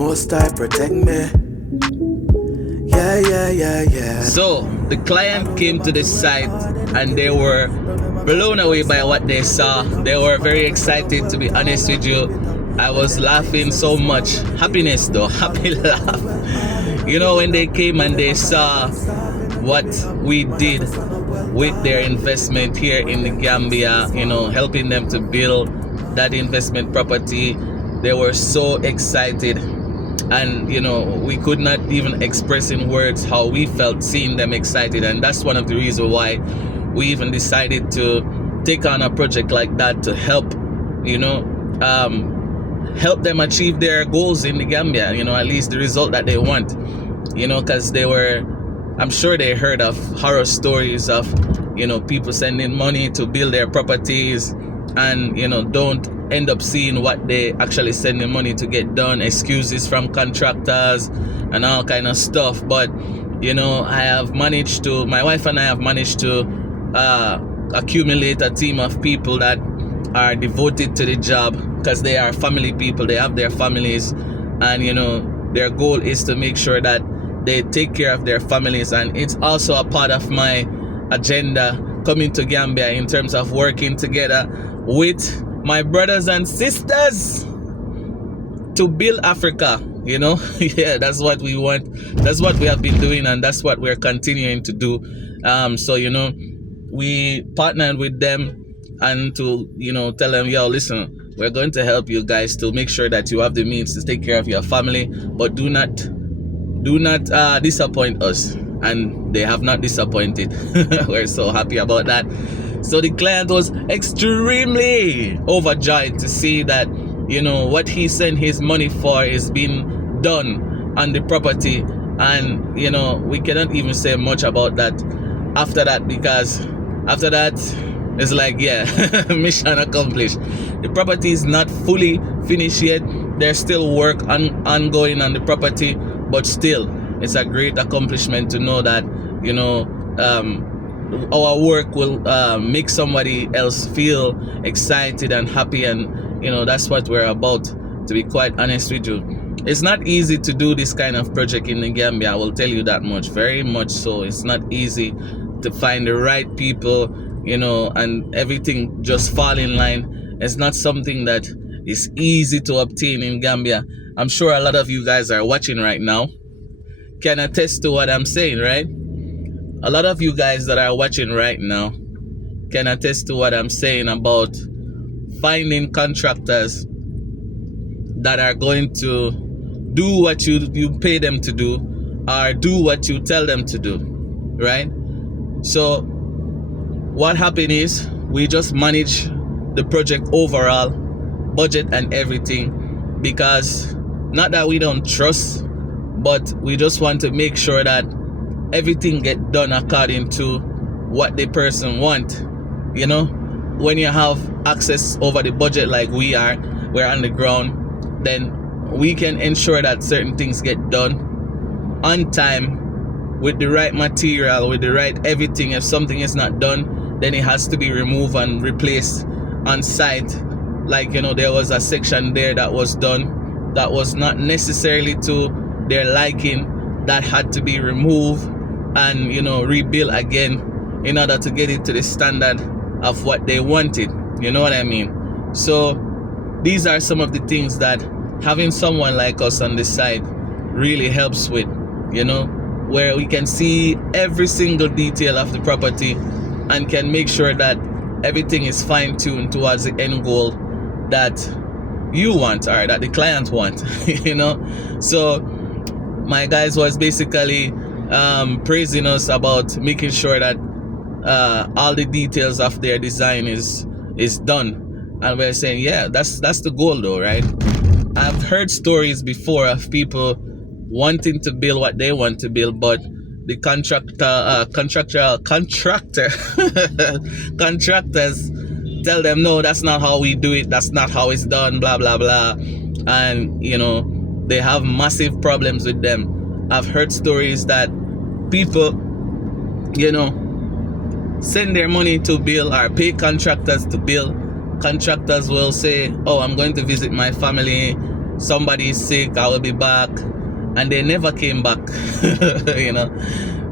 Most I protect me. Yeah. So the client came to the site and they were blown away by what they saw. They were very excited, to be honest with you. I was laughing so much. Happiness though, happy laugh. You know, when they came and they saw what we did with their investment here in the Gambia, you know, helping them to build that investment property, they were so excited. And you know, we could not even express in words how we felt seeing them excited. And that's one of the reasons why we even decided to take on a project like that to help, you know, help them achieve their goals in the Gambia, you know, at least the result that they want, you know, because they were, I'm sure they heard of horror stories of, you know, people sending money to build their properties and, you know, don't end up seeing what they actually sending money to get done, excuses from contractors and all kind of stuff. But, you know, my wife and I have managed to accumulate a team of people that are devoted to the job because they are family people, they have their families, and, you know, their goal is to make sure that they take care of their families. And it's also a part of my agenda coming to Gambia in terms of working together with my brothers and sisters to build Africa, you know. Yeah, that's what we want, that's what we have been doing, and that's what we're continuing to do. So, you know, we partnered with them and to, you know, tell them, yo, listen, we're going to help you guys to make sure that you have the means to take care of your family, but do not disappoint us. And they have not disappointed. We're so happy about that. So the client was extremely overjoyed to see that, you know, what he sent his money for is being done on the property. And, you know, we cannot even say much about that after that, because after that it's like, yeah, mission accomplished. The property is not fully finished yet. There's still work ongoing on the property, but still it's a great accomplishment to know that, you know, our work will make somebody else feel excited and happy. And, you know, that's what we're about, to be quite honest with you. It's not easy to do this kind of project in the Gambia, I will tell you that much, very much so. It's not easy to find the right people, you know, and everything just fall in line. It's not something that is easy to obtain in Gambia. I'm sure a lot of you guys are watching right now can attest to what I'm saying, right? A lot of you guys that are watching right now can attest to what I'm saying about finding contractors that are going to do what you pay them to do, or do what you tell them to do, right? So what happened is we just manage the project overall, budget and everything, because not that we don't trust, but we just want to make sure that everything get done according to what the person want. You know, when you have access over the budget like we're on the ground, then we can ensure that certain things get done on time, with the right material, with the right everything. If something is not done, then it has to be removed and replaced on site. Like, you know, there was a section there that was done that was not necessarily to their liking, that had to be removed and, you know, rebuilt again in order to get it to the standard of what they wanted. You know what I mean? So these are some of the things that having someone like us on the side really helps with, you know, where we can see every single detail of the property and can make sure that everything is fine-tuned towards the end goal that you want, or that the client want. You know, so my guys was basically praising us about making sure that all the details of their design is done, and we're saying, yeah, that's the goal though, right? I've heard stories before of people wanting to build what they want to build, but the contractors tell them, no, that's not how we do it, that's not how it's done, blah blah blah. And, you know, they have massive problems with them. I've heard stories that people, you know, send their money to build or pay contractors to build. Contractors will say, oh, I'm going to visit my family, somebody is sick, I will be back. And they never came back. You know,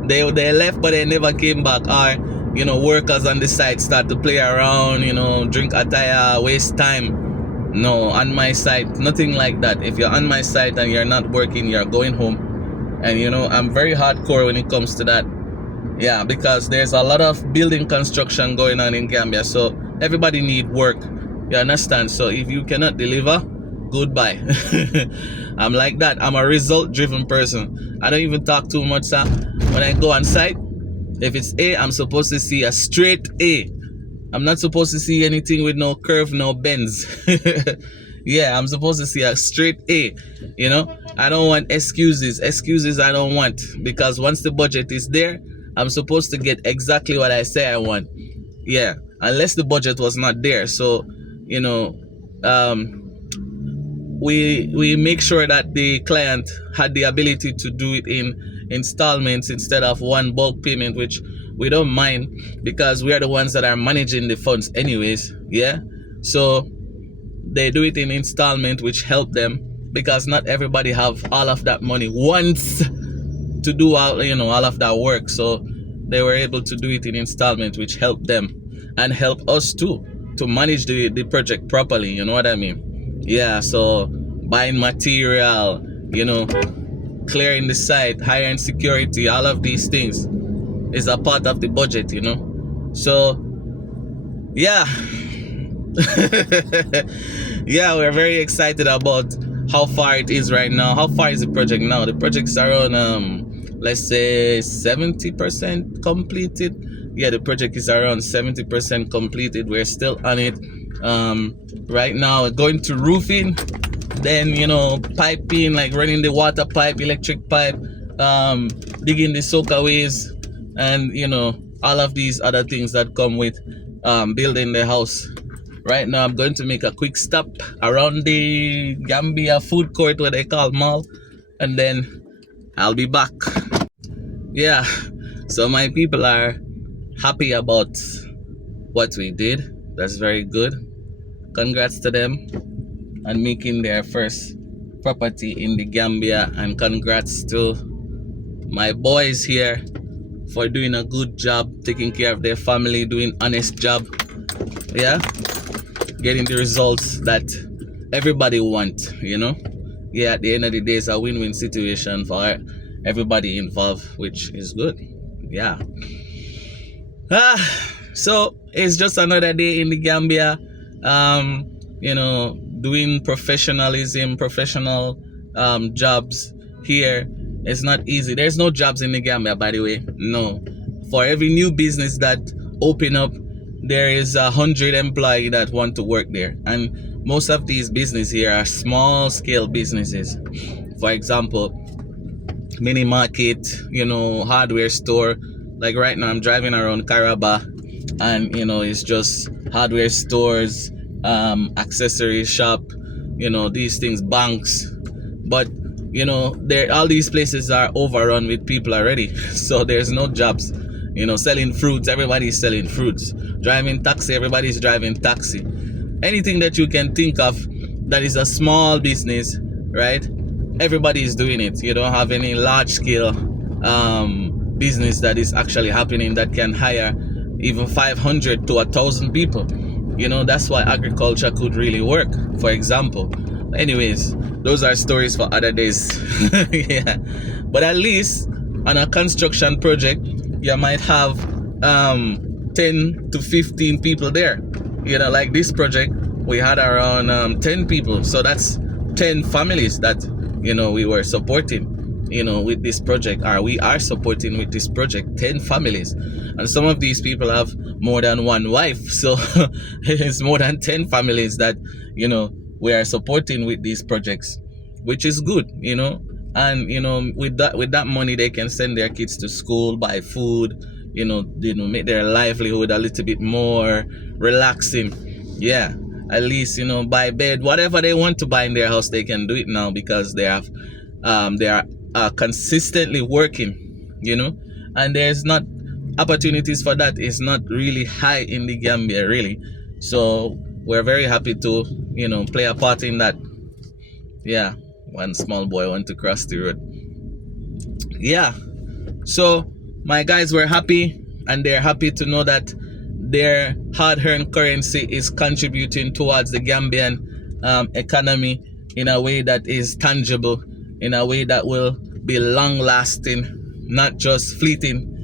they left, but they never came back. Or, you know, workers on the site start to play around, you know, drink attire, waste time. No, on my site, nothing like that. If you're on my site and you're not working, you're going home. And, you know, I'm very hardcore when it comes to that. Yeah, because there's a lot of building construction going on in Gambia, so everybody need work. You understand? So if you cannot deliver, goodbye. I'm like that. I'm a result-driven person. I don't even talk too much, sir. When I go on site, if it's A, I'm supposed to see a straight A. I'm not supposed to see anything with no curve, no bends. Yeah, I'm supposed to see a straight A. You know, I don't want excuses. Excuses I don't want, because once the budget is there, I'm supposed to get exactly what I say I want. Yeah, unless the budget was not there. So, you know, we make sure that the client had the ability to do it in installments instead of one bulk payment, which we don't mind because we are the ones that are managing the funds anyways. Yeah, so they do it in installment, which help them because not everybody have all of that money once to do all, you know, all of that work. So they were able to do it in installment, which helped them and help us too to manage the project properly. You know what I mean? Yeah, so buying material, you know, clearing the site, hiring security, all of these things is a part of the budget, you know. So yeah. Yeah, we're very excited about how far it is right now. How far is the project now? The project's around let's say 70% completed. Yeah, the project is around 70% completed. We're still on it. Right now going to roofing, then, you know, piping, like running the water pipe, electric pipe, digging the soakaways, and, you know, all of these other things that come with building the house. Right now I'm going to make a quick stop around the Gambia food court, what they call mall, and then I'll be back. Yeah, so my people are happy about what we did. That's very good. Congrats to them on making their first property in the Gambia, and congrats to my boys here for doing a good job, taking care of their family, doing honest job. Yeah, getting the results that everybody want, you know. Yeah, at the end of the day, it's a win-win situation for everybody involved, which is good. Yeah. So it's just another day in the Gambia. You know, doing professionalism, professional jobs here is not easy. There's no jobs in the Gambia, by the way. No. For every new business that open up, there is 100 employees that want to work there, and most of these businesses here are small scale businesses. For example, mini market, you know, hardware store. Like right now I'm driving around Caraba, and, you know, it's just hardware stores, accessory shop, you know, these things, banks. But, you know, all these places are overrun with people already, so there's no jobs. You know, selling fruits, everybody's selling fruits. Driving taxi, everybody's driving taxi. Anything that you can think of that is a small business, right? Everybody is doing it. You don't have any large scale business that is actually happening that can hire even 500 to 1,000 people. You know, that's why agriculture could really work, for example. Anyways, those are stories for other days. Yeah, but at least on a construction project, you might have 10 to 15 people there. You know, like this project, we had around 10 people. So that's 10 families that, you know, we were supporting, you know, with this project, or we are supporting with this project, 10 families. And some of these people have more than one wife. So it's more than 10 families that, you know, we are supporting with these projects, which is good, you know. And, you know, with that money, they can send their kids to school, buy food, you know, make their livelihood a little bit more relaxing. Yeah, at least, you know, buy bed, whatever they want to buy in their house, they can do it now because they are consistently working, you know. And there's not opportunities for that. It's not really high in the Gambia, really. So we're very happy to, you know, play a part in that. Yeah, one small boy went to cross the road. Yeah, so my guys were happy, and they're happy to know that their hard-earned currency is contributing towards the Gambian economy in a way that is tangible, in a way that will be long-lasting, not just fleeting,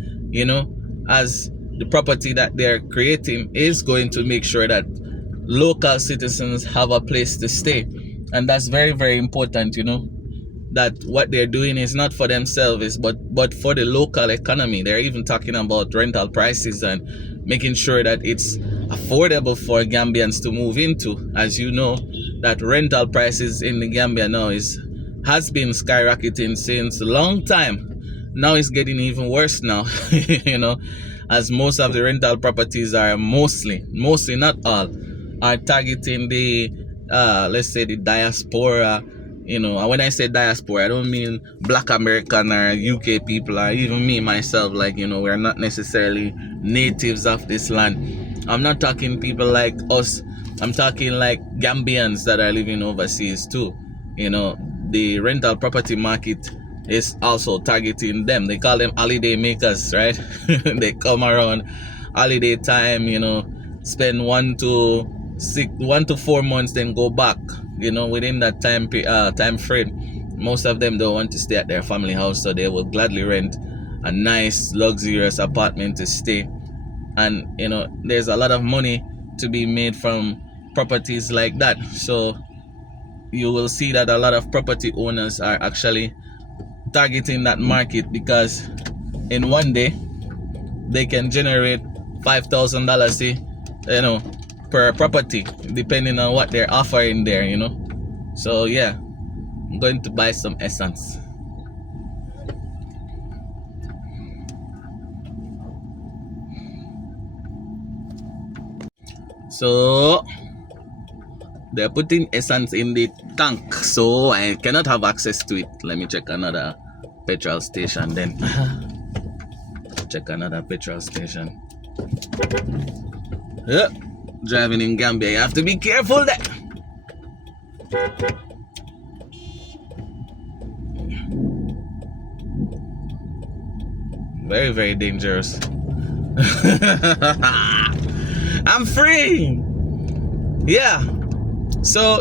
as the property that they're creating is going to make sure that local citizens have a place to stay. And that's very, very important, that what they're doing is not for themselves, but for the local economy. They're even talking about rental prices and making sure that it's affordable for Gambians to move into. As you know, that rental prices in the Gambia now has been skyrocketing since a long time. Now it's getting even worse now, as most of the rental properties are mostly, not all, are targeting the, let's say, the diaspora. And when I say diaspora, I don't mean Black American or UK people, or even me myself. We're not necessarily natives of this land. I'm not talking people like us. I'm talking like Gambians that are living overseas too. The rental property market is also targeting them. They call them holiday makers, right? They come around holiday time, spend 1 to 4 months, then go back. Within that time frame, most of them don't want to stay at their family house, so they will gladly rent a nice luxurious apartment to stay. And there's a lot of money to be made from properties like that. So you will see that a lot of property owners are actually targeting that market, because in one day they can generate $5,000 per property, depending on what they're offering there. So yeah, I'm going to buy some essence. So they're putting essence in the tank, so I cannot have access to it. Let me check another petrol station then. Check another petrol station. Yeah. Driving in Gambia, you have to be careful there. Very, very dangerous. I'm free. Yeah. So,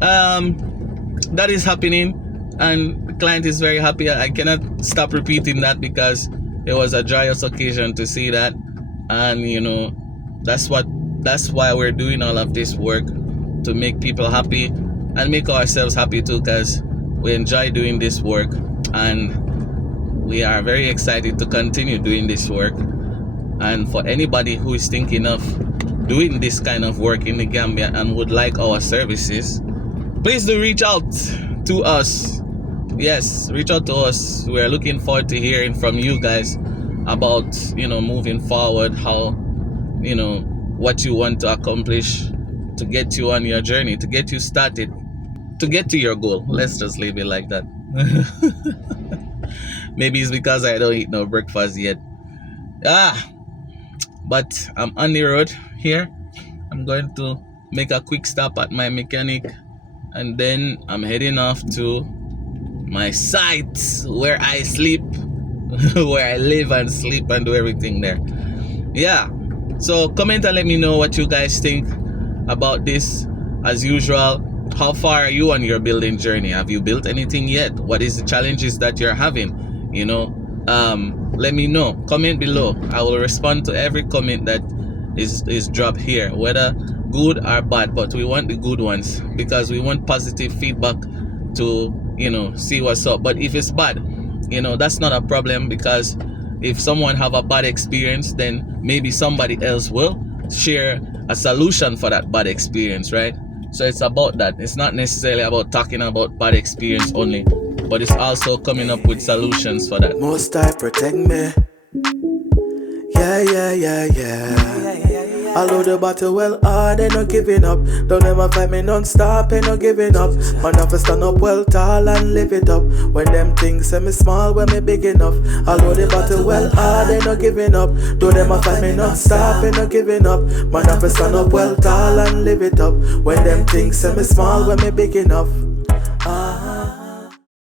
that is happening, and the client is very happy. I cannot stop repeating that because it was a joyous occasion to see that. And, that's why we're doing all of this work, to make people happy and make ourselves happy too, because we enjoy doing this work, and we are very excited to continue doing this work. And for anybody who is thinking of doing this kind of work in the Gambia and would like our services, please do reach out to us. Yes, reach out to us. We're looking forward to hearing from you guys about, moving forward, how, what you want to accomplish to get you on your journey, to get you started, to get to your goal. Let's just leave it like that. Maybe it's because I don't eat no breakfast yet. But I'm on the road here. I'm going to make a quick stop at my mechanic, and then I'm heading off to my site where I sleep, where I live and sleep and do everything there. Yeah. So comment and let me know what you guys think about this. As usual, how far are you on your building journey? Have you built anything yet? What is the challenges that you're having? Let me know. Comment below. I will respond to every comment that is dropped here, whether good or bad, but we want the good ones, because we want positive feedback to see what's up. But if it's bad, that's not a problem, because if someone have a bad experience, then maybe somebody else will share a solution for that bad experience, right? So it's about that. It's not necessarily about talking about bad experience only, but it's also coming up with solutions for that. Most I protect me. Yeah. I load the battle well hard, ain't no giving up. Don't ever fight me non-stop, ain't no giving up. Man, have to stand up well tall and live it up. When them things say me small, when me big enough. I load the battle well hard, ain't no giving up. Don't ever fight me non-stop, ain't no giving up. Man, have to stand up well tall and live it up. When them things say me small, when me big enough. ah.